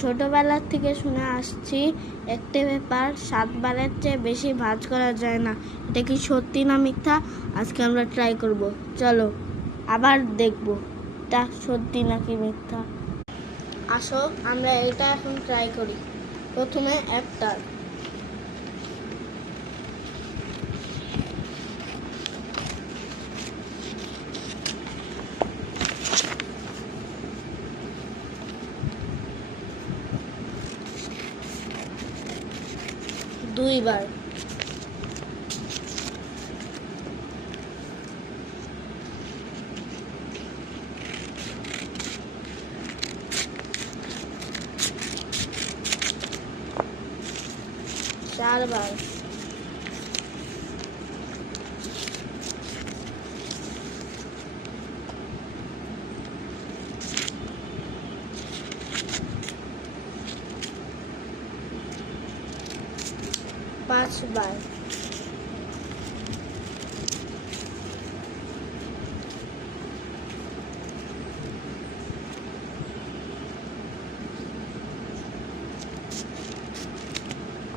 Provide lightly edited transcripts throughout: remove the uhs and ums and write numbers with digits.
ছোটবেলা থেকে শুনে আসছি একটি ব্যাপার 7 বারের চেয়ে বেশি ভাঁজ করা যায় না। এটা কি সত্যি না মিথ্যা? আজকে আমরা ট্রাই করব। চলো আবার দেখব এটা সত্যি নাকি মিথ্যা। আসো আমরা এটা এখন ট্রাই করি। প্রথমে একটা, দুইবার, চারবার, পাঁচবার,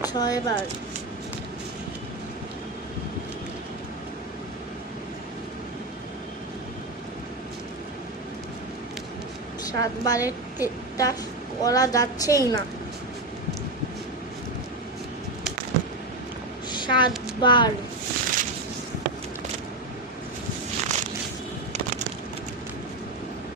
ছয়বার, সাতবারের টা করা যাচ্ছেই না। 7 বার।